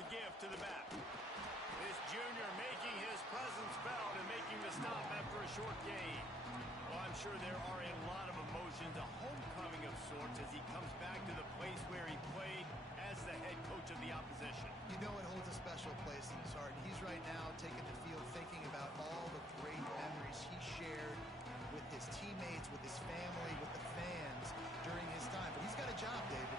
The give to the back. This junior making his presence felt and making the stop after a short gain. Well, I'm sure there are a lot of emotions, a homecoming of sorts as he comes back to the place where he played as the head coach of the opposition. You know it holds a special place in his heart. He's right now taking the field thinking about all the great memories he shared with his teammates, with his family, with the fans during his time. But he's got a job, David.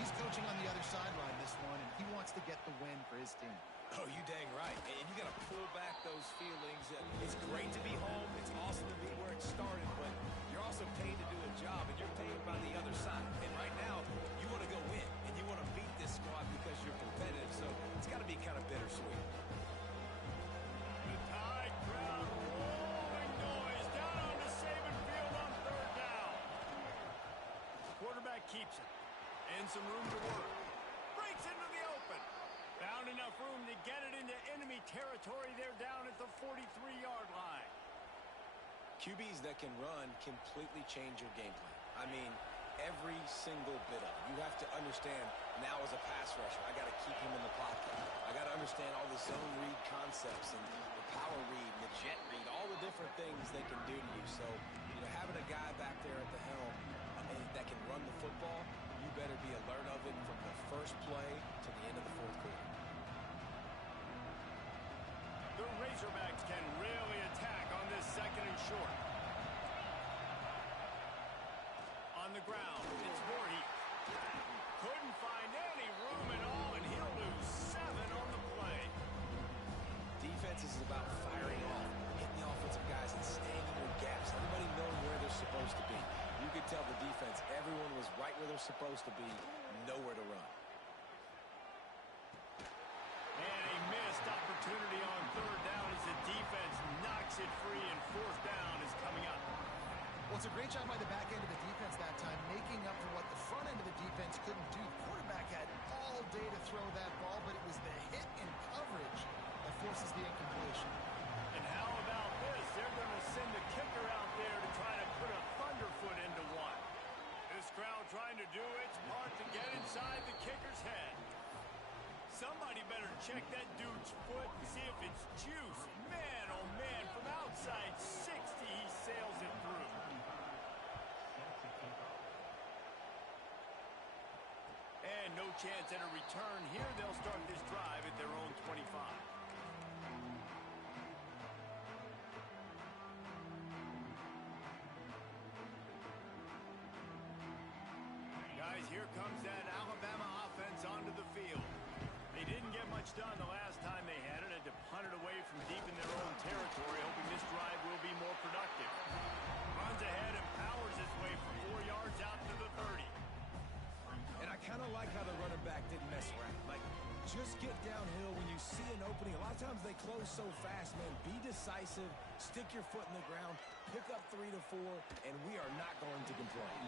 He's coaching on the other sideline this one, and he wants to get the win for his team. Oh, you dang right. And you got to pull back those feelings. It's great to be home. It's awesome to be where it started, but you're also paid to do a job, and you're paid by the other side. And right now, you want to go win, and you want to beat this squad because you're competitive, so it's got to be kind of bittersweet. The Tide crowd rolling noise down on the Saban field on third down. Quarterback keeps it. And some room to work. Breaks into the open. Found enough room to get it into enemy territory. They're down at the 43-yard line. QBs that can run completely change your game plan. I mean, every single bit of it. You have to understand now as a pass rusher, I got to keep him in the pocket. I got to understand all the zone read concepts and the power read and the jet read, all the different things they can do to you. So, having a guy back there at the helm that can run the football, you better be alert of it from the first play to the end of the fourth quarter. The Razorbacks can really attack on this second and short. On the ground, it's Voorhees. Couldn't find any room at all, and he'll lose 7 on the play. Defense is about firing off, hitting the offensive guys and staying in your gaps. Everybody knowing where they're supposed to be. You could tell the defense, everyone was right where they're supposed to be, nowhere to run. And a missed opportunity on third down as the defense knocks it free, and fourth down is coming up. Well, it's a great job by the back end of the defense that time, making up for what the front end of the defense couldn't do. The quarterback had all day to throw that ball, but it was the hit and coverage that forces the incompletion. And how about this? They're going to send the kicker out there to try to put a thunderfoot into one. This crowd trying to do its part to get inside the kicker's head. Somebody better check that dude's foot and see if it's juice. Man, oh man, from outside 60, he sails it through. And no chance at a return here. They'll start this drive at their own 25. Guys, here comes that Alabama offense onto the field. They didn't get much done the last time they had it. Had to punt it away from deep in their own territory, hoping this drive will be more productive. Runs ahead and powers his way for 4 yards out to the 30. And I kind of like how the running back didn't mess around. Like, just get downhill when you see an opening. A lot of times they close so fast, man. Be decisive, stick your foot in the ground, pick up 3 to 4, and we are not going to complain.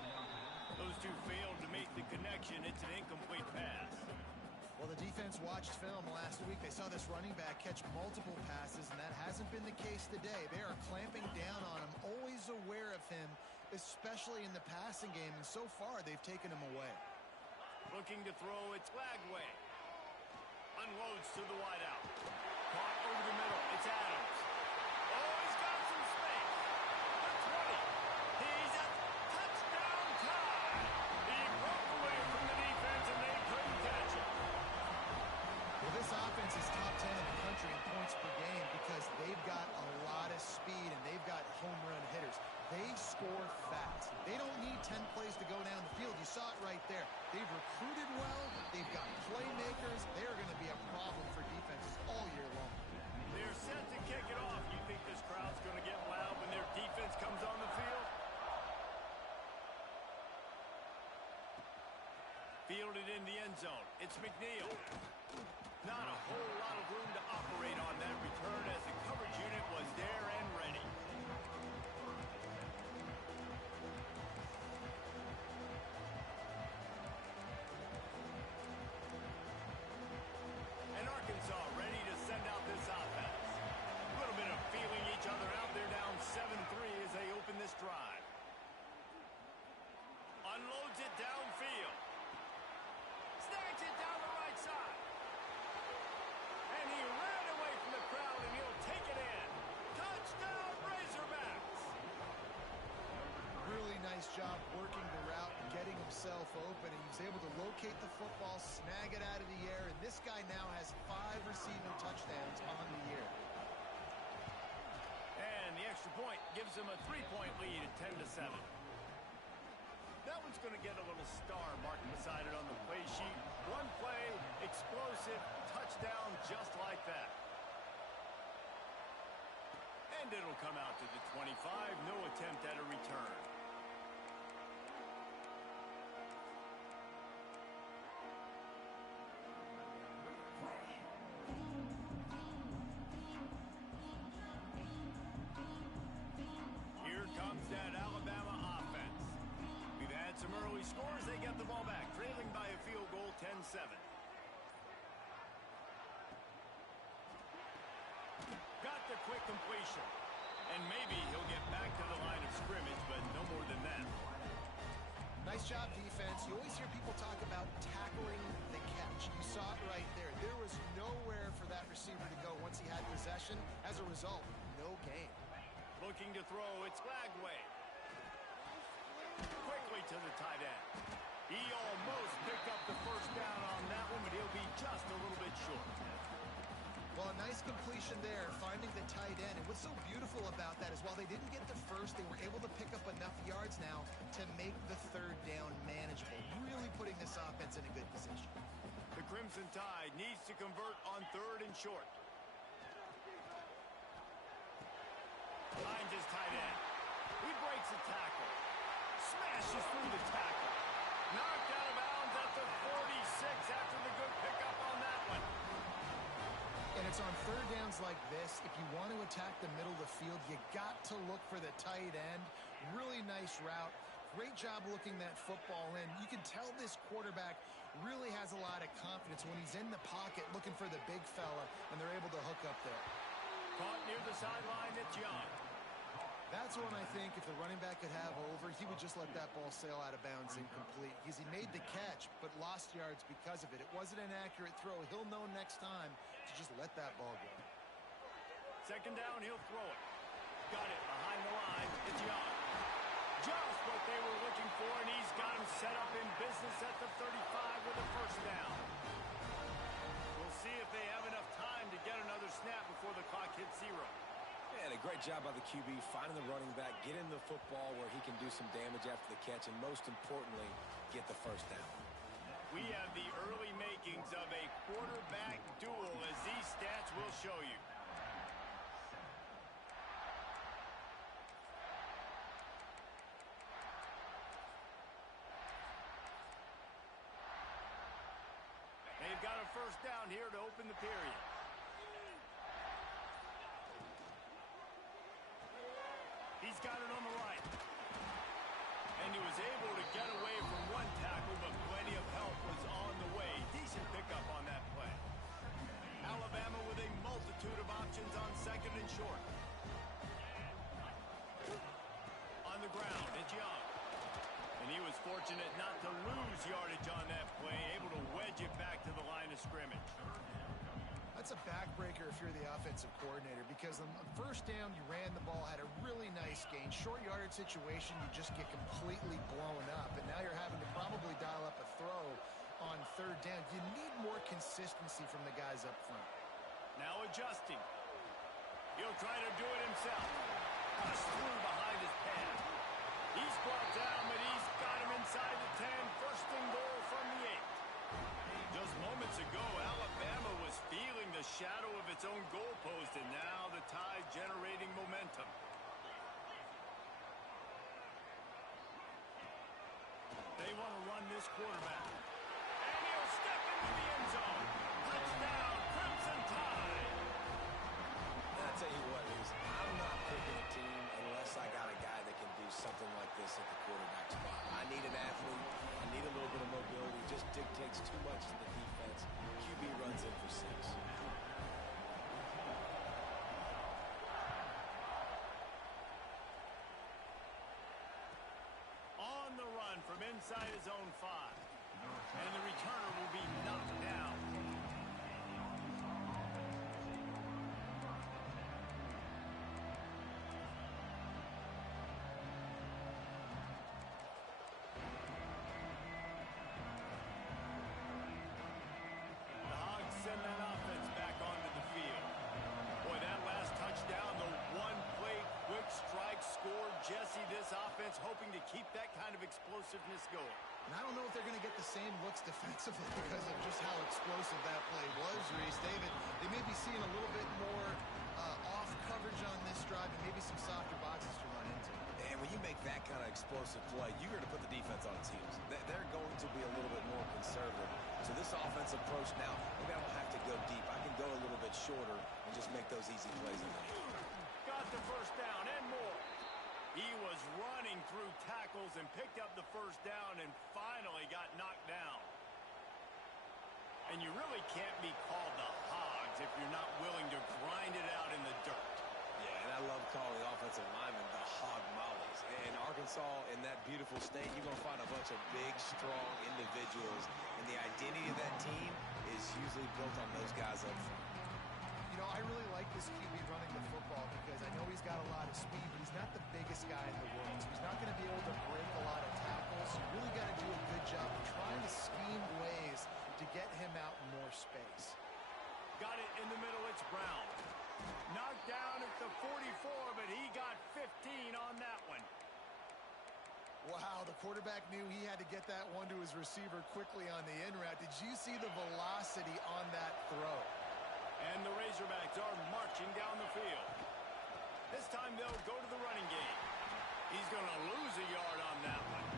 Those two failed to make the connection. It's an incomplete pass. Well, the defense watched film last week. They saw this running back catch multiple passes, and that hasn't been the case today. They are clamping down on him, always aware of him, especially in the passing game, and so far they've taken him away. Looking to throw, it's Lagway. Unloads to the wideout. Caught over the middle, it's Adams. Oh, he's got some space. The 20. He's at touchdown time. He broke away from the defense, and they couldn't catch him. Well, this offense is top 10 in the country in points per game because they've got a lot of speed and they've got home run hitters. They score fast. They don't need 10 plays to go down the field. You saw it right there. They've recruited well. They've got playmakers. They're going to be a problem for defenses all year long. They're set to kick it off. You think this crowd's going to get loud when their defense comes on the field? Fielded in the end zone. It's McNeil. Not a whole lot of room to operate on that return as the coverage unit was there and ready. And Arkansas ready to send out this offense. A little bit of feeling each other out there, down 7-3 as they open this drive. Unloads it downfield. Snags it down the right side. himself open, and he was able to locate the football, snag it out of the air, and this guy now has 5 receiving touchdowns on the year. And the extra point gives him a 3-point lead at 10-7. That one's going to get a little star marked beside it on the play sheet. One play, explosive, touchdown just like that. And it'll come out to the 25. No attempt at a return. Here comes that Alabama offense. We've had some early scores. They get the ball back, trailing by a field goal, 10-7. Got the quick completion. And maybe he'll get back to the line of scrimmage, but no more than that. Nice job, defense. You always hear people talk about tackling the catch. You saw it right there. There was nowhere for that receiver to go once he had possession. As a result, no gain. Looking to throw, it's Flagway. Quickly to the tight end. He almost picked up the first down on that one, but he'll be just a little bit short. Well, a nice completion there, finding the tight end. And what's so beautiful about that is while they didn't get the first, they were able to pick up enough yards now to make the third down manageable, really putting this offense in a good position. The Crimson Tide needs to convert on 3rd and short. Finds his tight end. He breaks a tackle. Smashes through the tackle. Knocked out of bounds at the 46 after the good pickup on that one. And it's on 3rd downs like this. If you want to attack the middle of the field, you got to look for the tight end. Really nice route. Great job looking that football in. You can tell this quarterback really has a lot of confidence when he's in the pocket looking for the big fella, and they're able to hook up there. Caught near the sideline, it's Young. That's one I think if the running back could have over, he would just let that ball sail out of bounds incomplete. Because he made the catch, but lost yards because of it. It wasn't an accurate throw. He'll know next time to just let that ball go. 2nd down, he'll throw it. Got it behind the line. It's Young. Just what they were looking for, and he's got him set up in business at the 35 with a first down. We'll see if they have enough time to get another snap before the clock hits 0. And a great job by the QB, finding the running back, getting the football where he can do some damage after the catch, and most importantly, get the first down. We have the early makings of a quarterback duel, as these stats will show you. They've got a first down here to open the period. He's got it on the right. And he was able to get away from one tackle, but plenty of help was on the way. Decent pickup on that play. Alabama with a multitude of options on 2nd and short. On the ground, it's Young. And he was fortunate not to lose yardage on that play, able to wedge it back to the line of scrimmage. That's a backbreaker if you're the offensive coordinator, because on 1st down, you ran the ball, had a really nice gain. Short yardage situation, you just get completely blown up, and now you're having to probably dial up a throw on 3rd down. You need more consistency from the guys up front. Now adjusting. He'll try to do it himself. Pushed through behind his pad. He's brought down, but he's got him inside the 10. 1st and goal from the 8. Just moments ago, Alabama was feeling the shadow of its own goalpost, and now the Tide generating momentum. They want to run this quarterback. And he'll step into the end zone. Touchdown, Crimson Tide. And I tell you what, I'm not picking a team unless I got a guy that can do something like this at the quarterback spot. I need an athlete. I need a little bit of mobility. Just dictates too much to the defense. QB runs in for 6. On the run from inside his own 5. And the returner will be knocked down. defense hoping to keep that kind of explosiveness going. And I don't know if they're going to get the same looks defensively because of just how explosive that play was, Reese. David, they may be seeing a little bit more off coverage on this drive and maybe some softer boxes to run into. And when you make that kind of explosive play, you're going to put the defense on its heels. They're going to be a little bit more conservative. So this offensive approach now, maybe I don't have to go deep. I can go a little bit shorter and just make those easy plays underneath. Got the first down and more. He was running through tackles and picked up the first down and finally got knocked down. And you really can't be called the Hogs if you're not willing to grind it out in the dirt. Yeah, and I love calling offensive linemen the hog mollies. In Arkansas, in that beautiful state, you're going to find a bunch of big, strong individuals. And the identity of that team is usually built on those guys up front. You know, I really like this QB running the football because I know he's got a lot of speed, but he's not the biggest guy in the world. So he's not going to be able to break a lot of tackles. So you really got to do a good job of trying to scheme ways to get him out in more space. Got it in the middle. It's Brown. Knocked down at the 44, but he got 15 on that one. Wow, the quarterback knew he had to get that one to his receiver quickly on the in route. Did you see the velocity on that throw? And the Razorbacks are marching down the field. This time they'll go to the running game. He's going to lose a yard on that one.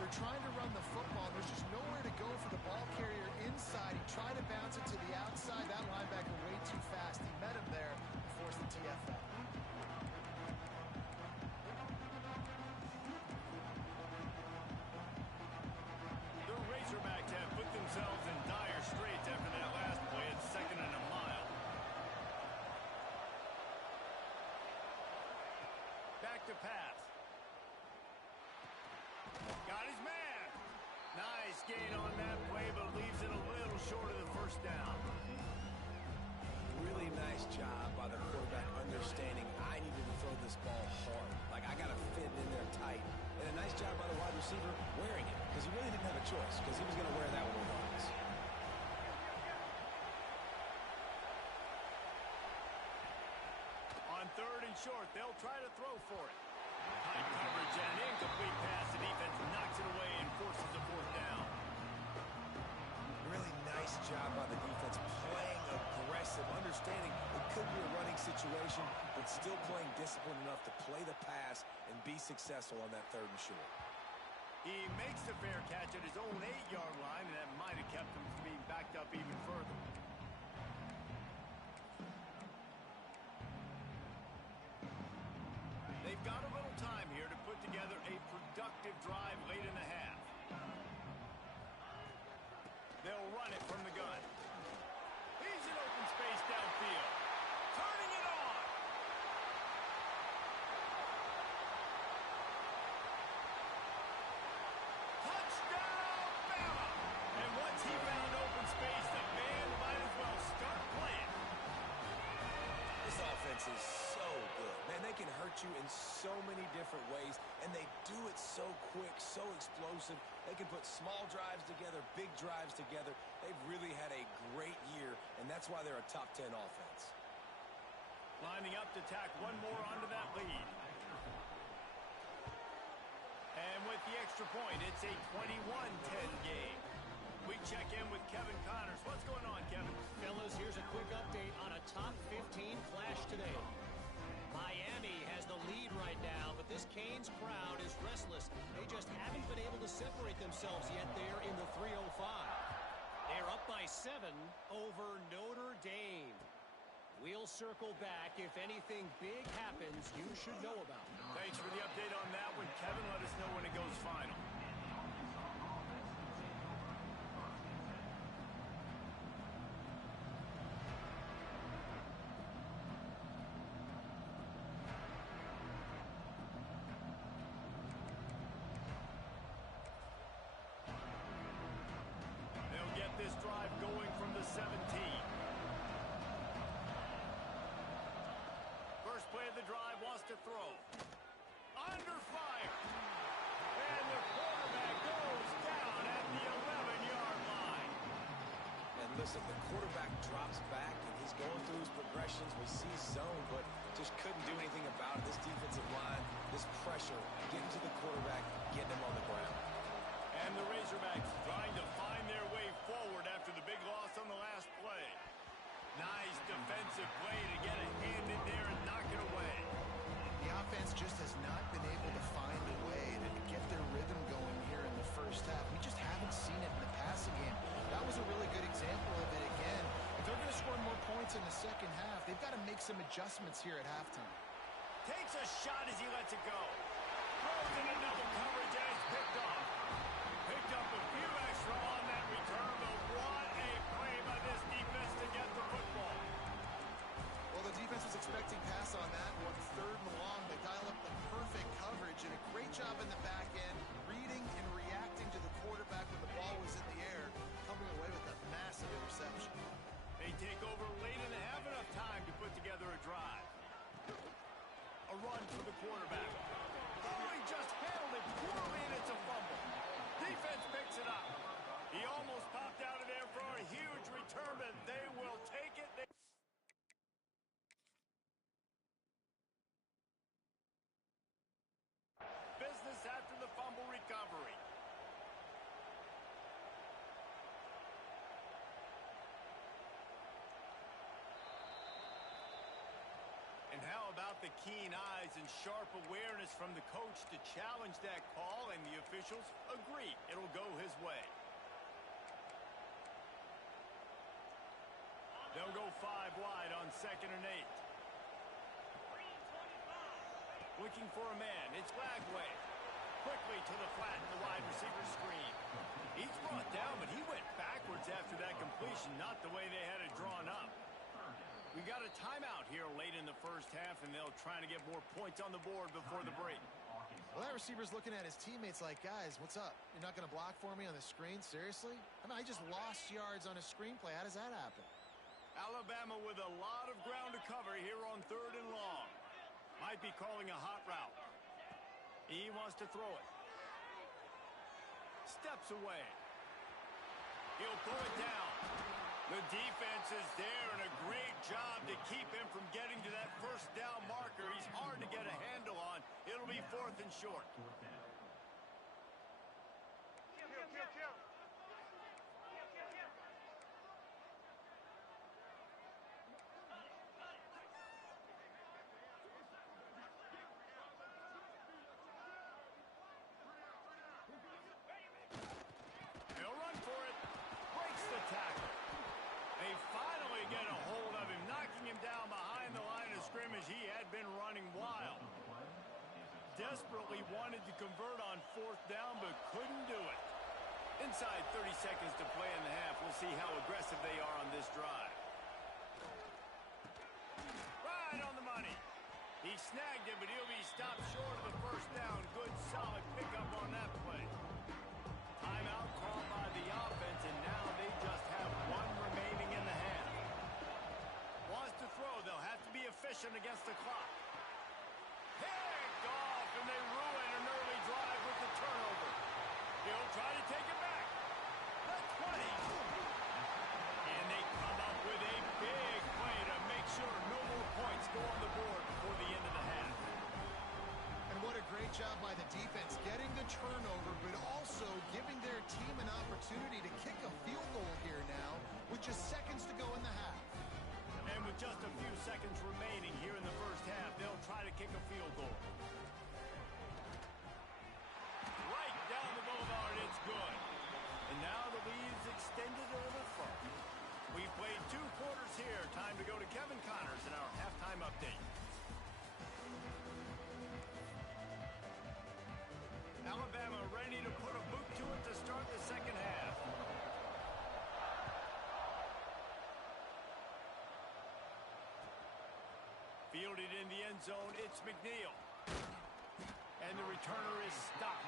They're trying to run the football. There's just nowhere to go for the ball carrier inside. He tried to bounce it to the outside. That linebacker way too fast. He met him there and forced the TFL. The Razorbacks have put themselves in dire straits after that last play. It's 2nd and a mile. Back to pass. Got his man. Nice gain on that play, but leaves it a little short of the first down. Really nice job by the quarterback understanding I needed to throw this ball hard. Like, I got to fit it in there tight. And a nice job by the wide receiver wearing it because he really didn't have a choice because he was going to wear that one regardless. On 3rd and short, they'll try to throw for it. High coverage and incomplete pass. The defense knocks it away and forces a 4th down. Really nice job by the defense playing aggressive, understanding it could be a running situation, but still playing disciplined enough to play the pass and be successful on that 3rd and short. He makes the fair catch at his own 8-yard line, and that might have kept him from being backed up even further. They've got a little time here to put together a productive drive late in the half. They'll run it from the gun. He's in open space downfield. Turning it on. Touchdown, Bama! And once he found open space, the band might as well start playing. This offense is so good. Man, they can hurt you in so many different ways, and they do it so quick, so explosive. They can put small drives together, big drives together. They've really had a great year, and that's why they're a top 10 offense. Lining up to tack one more onto that lead. And with the extra point, it's a 21-10 game. We check in with Kevin Connors. What's going on, Kevin? Fellas, here's a quick update on a top 15 clash today. Miami has the lead right now, but this Canes crowd is restless. They just haven't been able to separate themselves yet there in the 305. They're up by 7 over Notre Dame. We'll circle back. If anything big happens, you should know about it. Thanks for the update on that one, Kevin. Let us know when it goes final. They'll get this drive going from the 17. First play of the drive wants to throw. Under fire. And the quarterback goes down at the 11-yard line. And Listen, the quarterback drops back, and he's going through his progressions. We see zone, but just couldn't do anything about it. This defensive line, this pressure, getting to the quarterback, getting him on the ground. And the Razorbacks trying to find their way forward after the big loss on the last play. Nice defensive play to get a hand in there and knock it away. The offense just has not been able to find a way to get their rhythm going here in the first half. We just haven't seen it in the passing game. That was a really good example of it again. If they're going to score more points in the second half, they've got to make some adjustments here at halftime. Takes a shot as he lets it go. Throws into double coverage and it's picked off. Picked up a few extra on that return, but what a play by this defense to get the football. Well, the defense was expecting pass on that one, 3rd and long. They dial up the perfect coverage and a great job in the back end, reading and reacting to the quarterback when the ball was in the air, coming away with a massive interception. They take over late in the half, enough time to put together a drive. A run for the quarterback. Oh, he just handled it poorly, and it's a fumble. Defense picks it up. He almost popped out of there for a huge return, but they will take it. Business after the fumble recovery. And how about the keen eyes and sharp awareness from the coach to challenge that call, and the officials agree it'll go his way. They'll go 5 wide on 2nd and 8. Looking for a man. It's Lagway. Quickly to the flat in the wide receiver screen. He's brought down, but he went backwards after that completion, not the way they had it drawn up. We got a timeout here late in the first half, and they'll try to get more points on the board before the break. Well, that receiver's looking at his teammates like, guys, what's up? You're not going to block for me on the screen? Seriously? I mean, I just lost yards on a screenplay. How does that happen? Alabama with a lot of ground to cover here on 3rd and long. Might be calling a hot route. He wants to throw it. Steps away. He'll pull it down. The defense is there, and a great job to keep him from getting to that first down marker. He's hard to get a handle on. It'll be 4th and short. He'll run for it. Breaks the tackle. They finally get a hold of him, knocking him down behind the line of scrimmage. He had been running wild. Desperately wanted to convert on 4th down, but couldn't do it. Inside 30 seconds to play in the half. We'll see how aggressive they are on this drive. Right on the money. He snagged it, but he'll be stopped short of the first down. Good, solid pickup on that play. Timeout called by the offense, and now they just have 1 remaining in the half. Wants to throw. They'll have to be efficient against the clock. Picked off, and they ruin an early drive with the turnover. He'll try to take it back. The 20. And they come up with a big play to make sure no more points go on the board before the end of the half. And what a great job by the defense getting the turnover, but also giving their team an opportunity to kick a field goal here now with just seconds to go in the half. And with just a few seconds remaining here in the first half, they'll try to kick a field goal. Right down the boulevard, it's good. And now the lead's extended a little further. We've played 2 quarters here. Time to go to Kevin Connors in our halftime update. Alabama ready to put a boot to it to start the second half. Fielded in the end zone, it's McNeil. And the returner is stopped.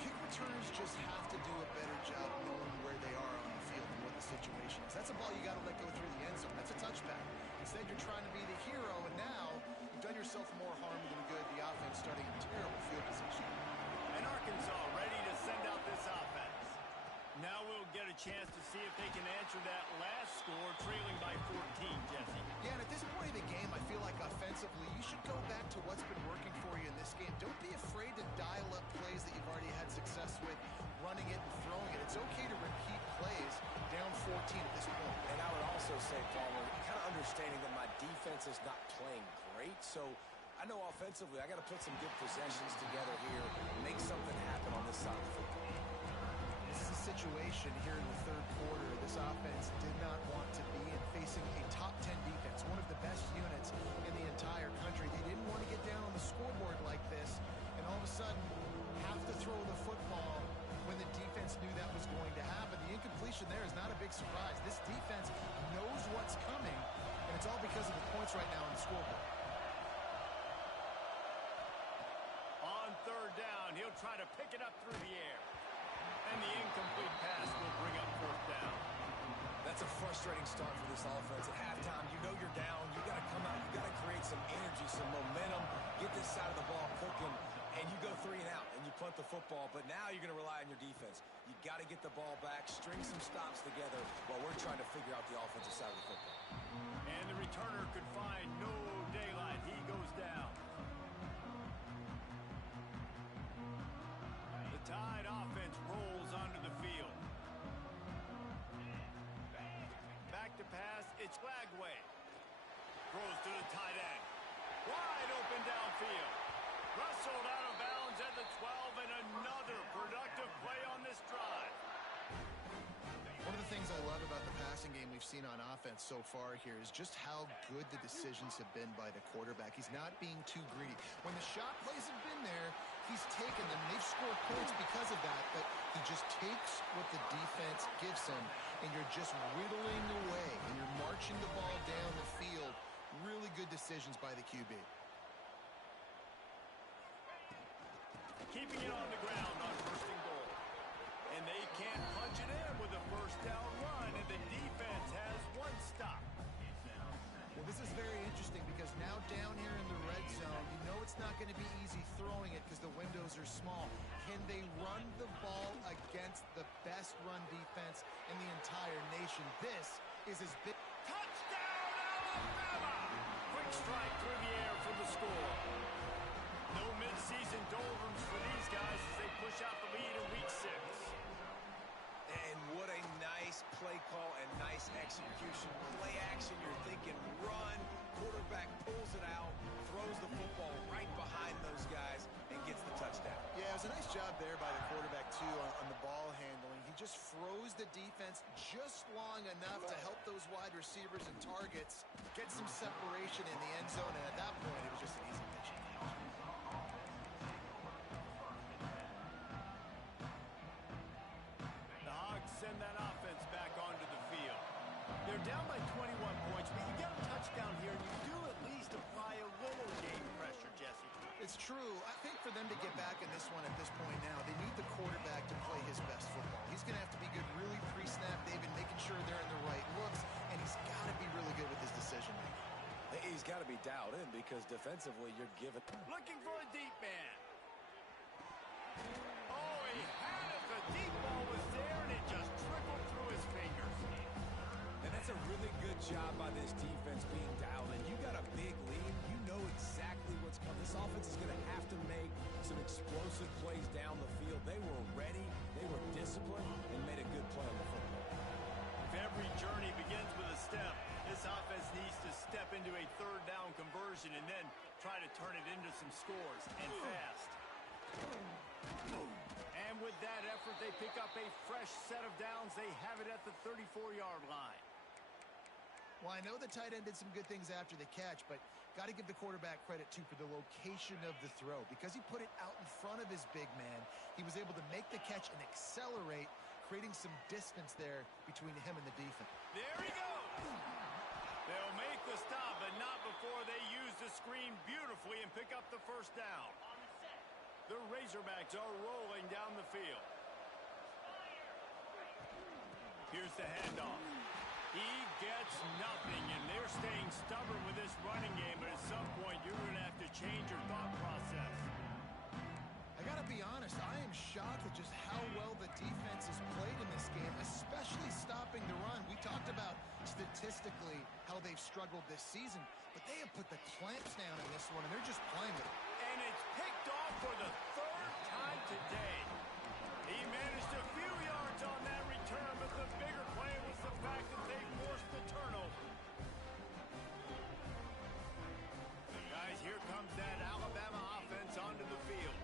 Kick returners just have to do a better job knowing where they are on the field and what the situation is. That's a ball you got to let go through the end zone. That's a touchback. Instead, you're trying to be the hero, and now you've done yourself more harm than good. The offense starting in terrible field position. And Arkansas ready to send out this offense. Now we'll get a chance to see if they can answer that last score, trailing by 14, Jesse. Yeah, and at this point in the game, I feel like offensively, you should go back to what's been working for you in this game. Don't be afraid to dial up plays that you've already had success with, running it and throwing it. It's okay to repeat plays down 14 at this point. And I would also say, Palmer, kind of understanding that my defense is not playing great, so I know offensively I got to put some good possessions together here, make something happen on this side of the football. This is a situation here in the third quarter this offense did not want to be in, facing a top 10 defense, one of the best units in the entire country. They didn't want to get down on the scoreboard like this and all of a sudden have to throw the football when the defense knew that was going to happen. The incompletion there is not a big surprise. This defense knows what's coming, and it's all because of the points right now on the scoreboard. On third down, he'll try to pick it up through the air. And the incomplete pass will bring up fourth down. That's a frustrating start for this offense. At halftime, you know you're down. You got to come out. You got to create some energy, some momentum, get this side of the ball cooking, and you go 3 and out, and you punt the football. But now you're going to rely on your defense. You got to get the ball back, string some stops together while we're trying to figure out the offensive side of the football. And the returner could find no daylight. He goes down. The Tide offense rolls onto the field. Back to pass, it's Flagway. Throws to the tight end. Wide open downfield. Rustled out of bounds at the 12, and another productive play on this drive. One of the things I love about the passing game we've seen on offense so far here is just how good the decisions have been by the quarterback. He's not being too greedy. When the shot plays have been there, he's taken them. They've scored points because of that, but he just takes what the defense gives him, and you're just whittling away, and you're marching the ball down the field. Really good decisions by the QB. Keeping it on the ground on first and goal. And they can't punch it in with a first down run, and the defense has one stop. Well, this is very interesting because now down here in the red zone, you know it's not going to be easy throwing it because the windows are small. Can they run the ball against the best run defense in the entire nation? This is his big... Touchdown, Alabama! Quick strike through the air for the score. No midseason doldrums for these guys as they push out the lead in week 6. And what a nice play call and nice execution. Play action, you're thinking run. Quarterback pulls it out, throws the football right behind those guys, and gets the touchdown. Yeah, it was a nice job there by the quarterback, too, on the ball handling. He just froze the defense just long enough to help those wide receivers and targets get some separation in the end zone, and at that point, it was just an easy pitch. The Hogs send that offense back onto the field. They're down by 21 points, but you get a touchdown here, and you do at least apply a little game pressure, Jesse. It's true. I think for them to get back in this one at this point now, they need the quarterback to play his best football. He's going to have to be good really pre-snap, David, making sure they're in the right looks, and he's got to be really good with his decision-making. He's got to be dialed in because defensively you're given... Looking for a deep man. Oh, he had it. The deep ball was there, and it just trickled through his fingers. And that's a really good job by this defense being dialed in. You got a big lead. You know exactly what's coming. This offense is going to have to make some explosive plays down the field. They were ready. They were disciplined and made a good play on the football. If every journey begins with a step, this offense needs to step into a third down conversion and then try to turn it into some scores, and fast. And with that effort, they pick up a fresh set of downs. They have it at the 34-yard line. Well, I know the tight end did some good things after the catch, but got to give the quarterback credit, too, for the location of the throw. Because he put it out in front of his big man, he was able to make the catch and accelerate, creating some distance there between him and the defense. There he goes. They'll make the stop, but not before they use the screen beautifully and pick up the first down. The Razorbacks are rolling down the field. Here's the handoff. He gets nothing, and they're staying stubborn with this running game, but at some point you're going to have to change your thought process. I gotta be honest, I am shocked at just how well the defense has played in this game, especially stopping the run. We talked about statistically how they've struggled this season, but they have put the clamps down in this one, and they're just playing with it. And it's picked off for the third time today. He managed a few yards on that return, but the bigger play was the fact that they forced the turnover. Guys, here comes that Alabama offense onto the field.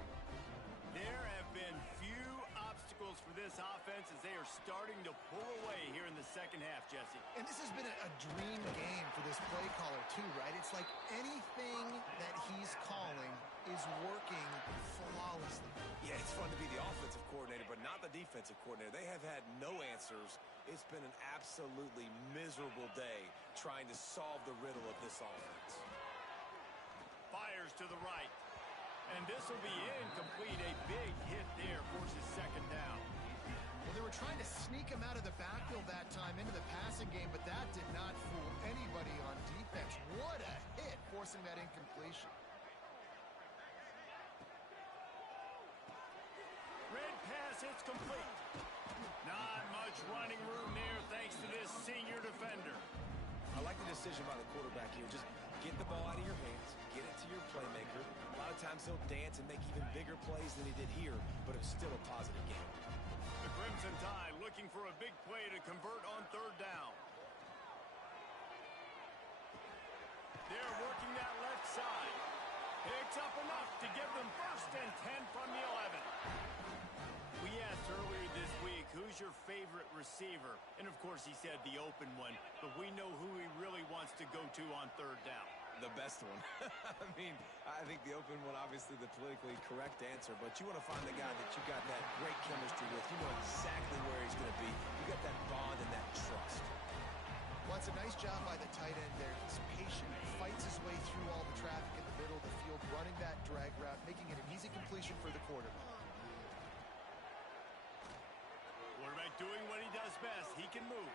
There have been few obstacles for this offense as they are starting to pull away here in the second half, Jesse. And this has been a dream game for this play caller, too, right? It's like anything that he's calling is working flawlessly. Yeah, it's fun to be the offensive coordinator, but not the defensive coordinator. They have had no answers. It's been an absolutely miserable day trying to solve the riddle of this offense. Fires to the right. And this will be incomplete. A big hit there forces second down. Well, they were trying to sneak him out of the backfield that time into the passing game, but that did not fool anybody on defense. What a hit, forcing that incompletion. Red pass, it's complete. Not much running room there thanks to this senior defender. I like the decision by the quarterback here. Just get the ball out of your hands, get it to your playmaker. A lot of times he'll dance and make even bigger plays than he did here, but it's still a positive game. The Crimson Tide looking for a big play to convert on third down. They're working that left side. Picks up enough to give them 1st and 10 from the 11. We asked earlier this week, who's your favorite receiver? And, of course, he said the open one, but we know who he really wants to go to on third down. The best one. I mean, I think the open one, obviously the politically correct answer, but you want to find the guy that you got that great chemistry with. You know exactly where he's going to be. You got that bond and that trust. Well, it's a nice job by the tight end there. He's patient, fights his way through all the traffic in the middle of the field, running that drag route, making it an easy completion for the quarterback. Quarterback doing what he does best. He can move.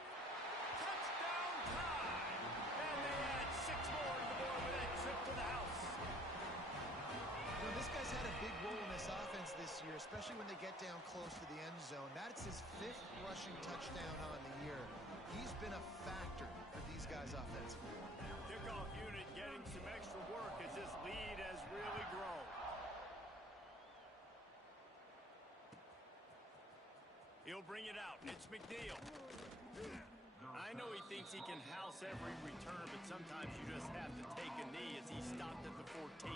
Touchdown time! And they add 6 more to the board with that trip to the house. Well, this guy's had a big role in this offense this year, especially when they get down close to the end zone. That's his 5th rushing touchdown on the year. He's been a factor for these guys offensively. Kickoff unit getting some extra work as this lead has really grown. He'll bring it out. It's McNeil. I know he thinks he can house every return, but sometimes you just have to take a knee as he stopped at the 14.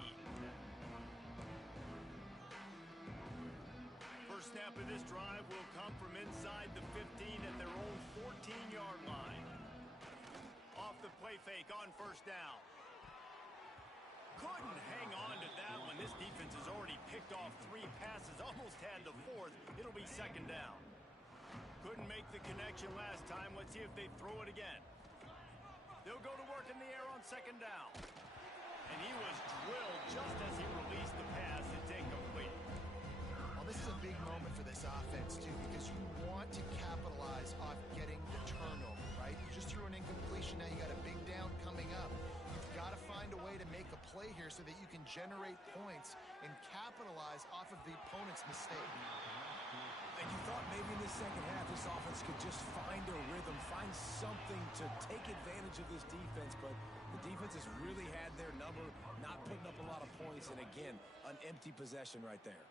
First snap of this drive will come from inside the 15 at their own 14-yard line. Off the play fake on 1st down. Couldn't hang on to that one. This defense has already picked off 3 passes, almost had the 4th. It'll be 2nd down. Couldn't make the connection last time. Let's see if they throw it again. They'll go to work in the air on 2nd down. And he was drilled just as he released the pass. It's incomplete. Well, this is a big moment for this offense, too, because you want to capitalize off getting the turnover, right? You just threw an incompletion. Now you got a big down coming up. You've got to find a way to make a play here so that you can generate points and capitalize off of the opponent's mistake. And you thought maybe in the second half this offense could just find a rhythm, find something to take advantage of this defense, but the defense has really had their number, not putting up a lot of points, and again, an empty possession right there.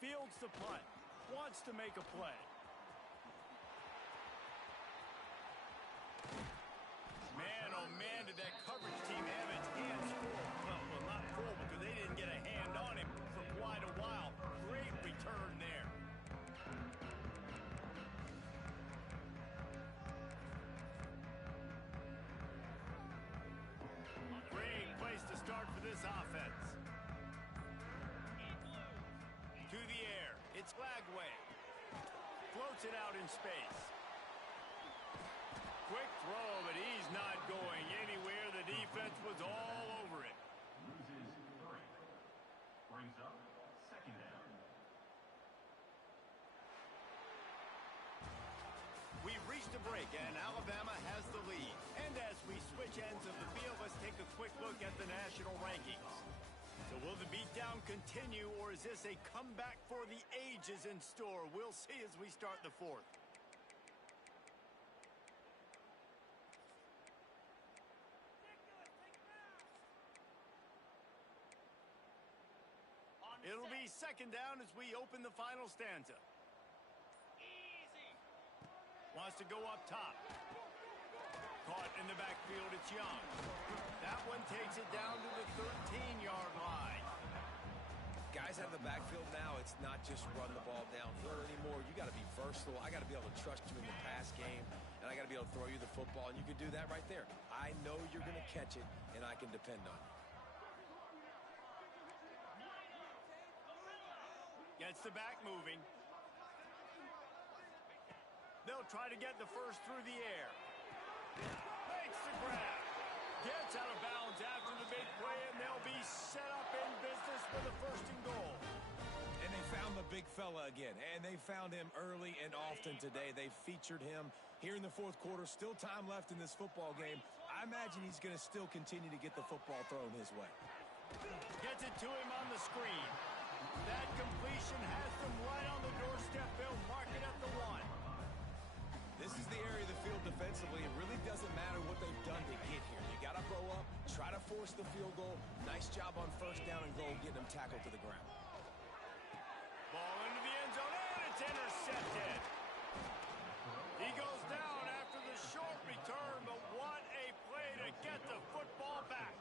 Fields the punt. Wants to make a play. Man, oh man, did that coverage team have its hands full. Well, not full because they didn't get a hand on him for quite a while. Great return there. Great place to start for this offense. To the air. It's Lagway. Floats it out in space. Quick throw, but he's not going anywhere. The defense was all over it. Loses 3. Brings up 2nd down. We've reached a break, and Alabama has the lead. And as we switch ends of the field, let's take a quick look at the national rankings. So Will the beatdown continue, or is this a comeback for the ages in store? We'll see as we start the fourth. It'll be second down as we open the final stanza. Wants to go up top. Caught in the backfield, it's Young. That one takes it down to the 13-yard line. Guys out of the backfield now, it's not just run the ball downhill anymore. You got to be versatile. I got to be able to trust you in the pass game, and I got to be able to throw you the football, and you can do that right there. I know you're going to catch it, and I can depend on you. Gets the back moving. They'll try to get the first through the air. Makes the grab. Gets out of bounds after the big play, and they'll be set up in business for the first and goal. And they found the big fella again, and they found him early and often today. They featured him here in the fourth quarter. Still time left in this football game. I imagine he's going to still continue to get the football thrown his way. Gets it to him on the screen. That completion has them right on the doorstep. They'll mark it at the 1. This is the area of the field defensively. It really doesn't matter what they've done to get here. You got to blow up, try to force the field goal. Nice job on first down and goal, getting them tackled to the ground. Ball into the end zone, and it's intercepted. He goes down after the short return, but what a play to get the football back.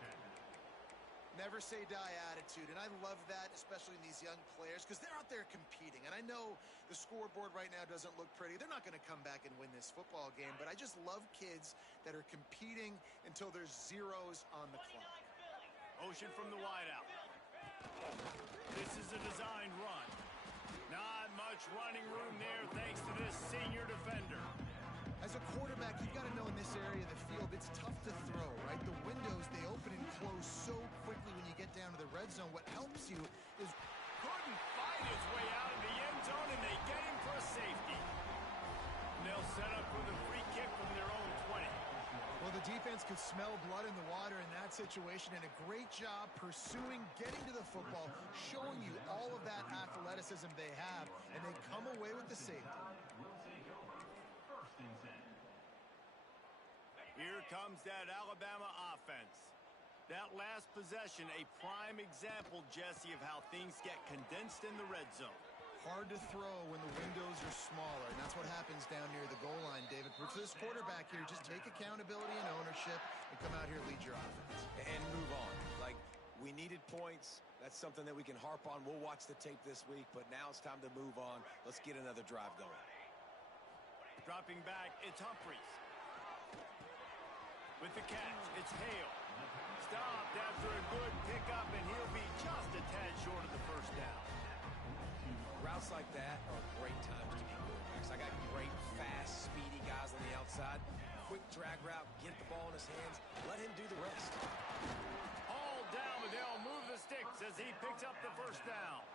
Never say die attitude, and I love that, especially in these young players, because they're out there competing. And I know the scoreboard right now doesn't look pretty. They're not going to come back and win this football game, but I just love kids that are competing until there's zeros on the clock. Motion from the wideout. This is a designed run. Not much running room there thanks to this senior defender. As a quarterback, you've got to know in this area of the field, it's tough to throw, right? The windows, they open and close so quickly when you get down to the red zone. What helps you is... Couldn't find his way out of the end zone, and they get him for a safety. And they'll set up with a free kick from their own 20. Well, the defense could smell blood in the water in that situation, and a great job pursuing, getting to the football, showing you all of that athleticism they have, and they come away with the safety. Here comes that Alabama offense. That last possession, a prime example, Jesse, of how things get condensed in the red zone. Hard to throw when the windows are smaller, and that's what happens down near the goal line, David. For this quarterback here, just take accountability and ownership and come out here and lead your offense. And move on. Like, we needed points. That's something that we can harp on. We'll watch the tape this week, but now it's time to move on. Let's get another drive going. Dropping back, it's Humphries. With the catch, it's Hale. Stopped after a good pickup, and he'll be just a tad short of the first down. Routes like that are great times to be quarterbacks. I got great, fast, speedy guys on the outside. Quick drag route, get the ball in his hands, let him do the rest. All down, but they'll move the sticks as he picks up the first down.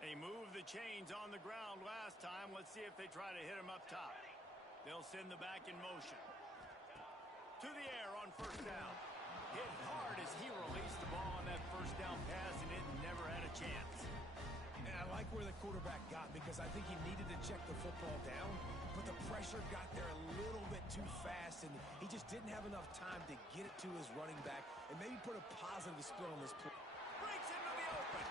They moved the chains on the ground last time. Let's see if they try to hit him up top. They'll send the back in motion. To the air on first down. Hit hard as he released the ball on that first down pass, and it never had a chance. And I like where the quarterback got, because I think he needed to check the football down, but the pressure got there a little bit too fast, and he just didn't have enough time to get it to his running back and maybe put a positive spin on this play. Breaks into the open.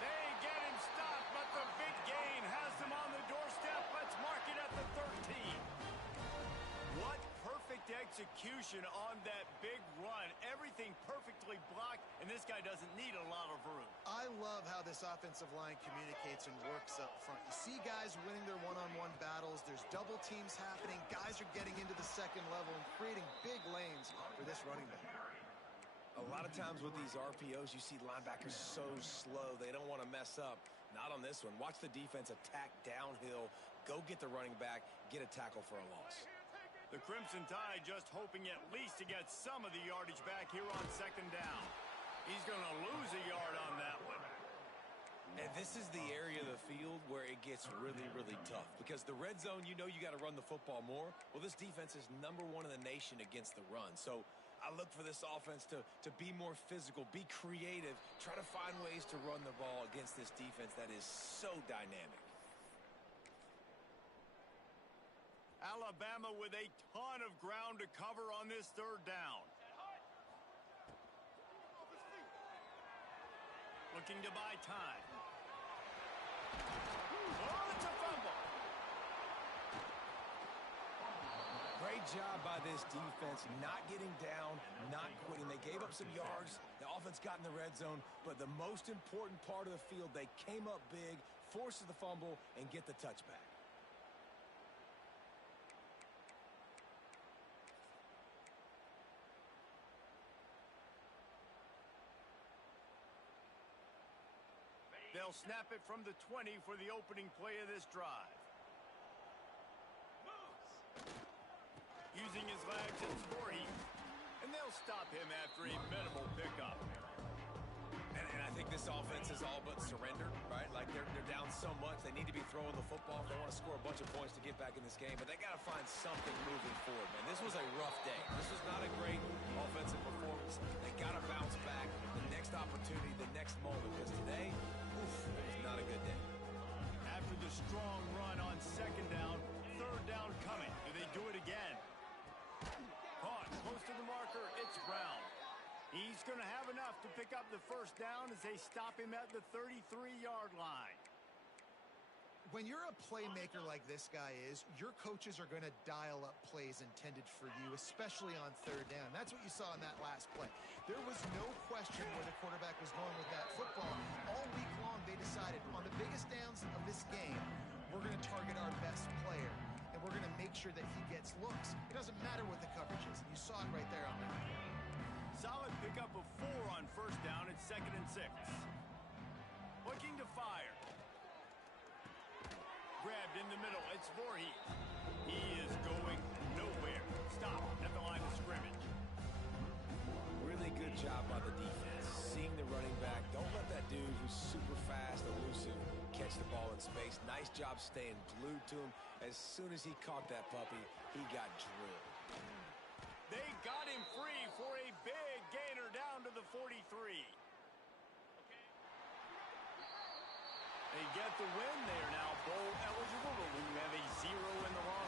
They get him stopped, but the big gain has them on the doorstep. Let's mark it at the 13. What perfect execution on that big run. Everything perfectly blocked, and this guy doesn't need a lot of room. I love how this offensive line communicates and works up front. You see guys winning their one-on-one battles. There's double teams happening. Guys are getting into the second level and creating big lanes for this running back. A lot of times with these RPOs, you see linebackers so slow. They don't want to mess up. Not on this one. Watch the defense attack downhill, go get the running back, get a tackle for a loss. The Crimson Tide just hoping at least to get some of the yardage back here on second down. He's going to lose a yard on that one. And And this is the area of the field where it gets really, really tough. Because the red zone, you know you got to run the football more. Well, this defense is #1 in the nation against the run. So I look for this offense to be more physical, be creative, try to find ways to run the ball against this defense that is so dynamic. Alabama with a ton of ground to cover on this third down. Looking to buy time. Oh, it's a fumble. Great job by this defense, not getting down, not quitting. They gave up some yards. The offense got in the red zone, but the most important part of the field, they came up big, forced the fumble, and get the touchback. They'll snap it from the 20 for the opening play of this drive. Using his legs, it's Voorhees. And they'll stop him after a minimal pickup. And I think this offense is all but surrendered, right? Like they're down so much, they need to be throwing the football. They want to score a bunch of points to get back in this game, but they got to find something moving forward, man. This was a rough day. This was not a great offensive performance. They got to bounce back. The next opportunity, the next moment, because today, oof, it was not a good day. After the strong run on second down, third down coming. Do they do it again? Caught close to the marker. It's Brown. He's going to have enough to pick up the first down as they stop him at the 33-yard line. When you're a playmaker like this guy is, your coaches are going to dial up plays intended for you, especially on third down. That's what you saw in that last play. There was no question where the quarterback was going with that football. All week long, they decided on the biggest downs of this game, we're going to target our best player, and we're going to make sure that he gets looks. It doesn't matter what the coverage is. You saw it right there on that. Solid pickup of 4 on first down at 2nd and 6. Looking to fire. Grabbed in the middle. It's Voorhees. He is going nowhere. Stop at the line of scrimmage. Really good job by the defense. Seeing the running back. Don't let that dude who's super fast, elusive, catch the ball in space. Nice job staying glued to him. As soon as he caught that puppy, he got drilled. They got him free for a big gainer down to the 43. They get the win. They are now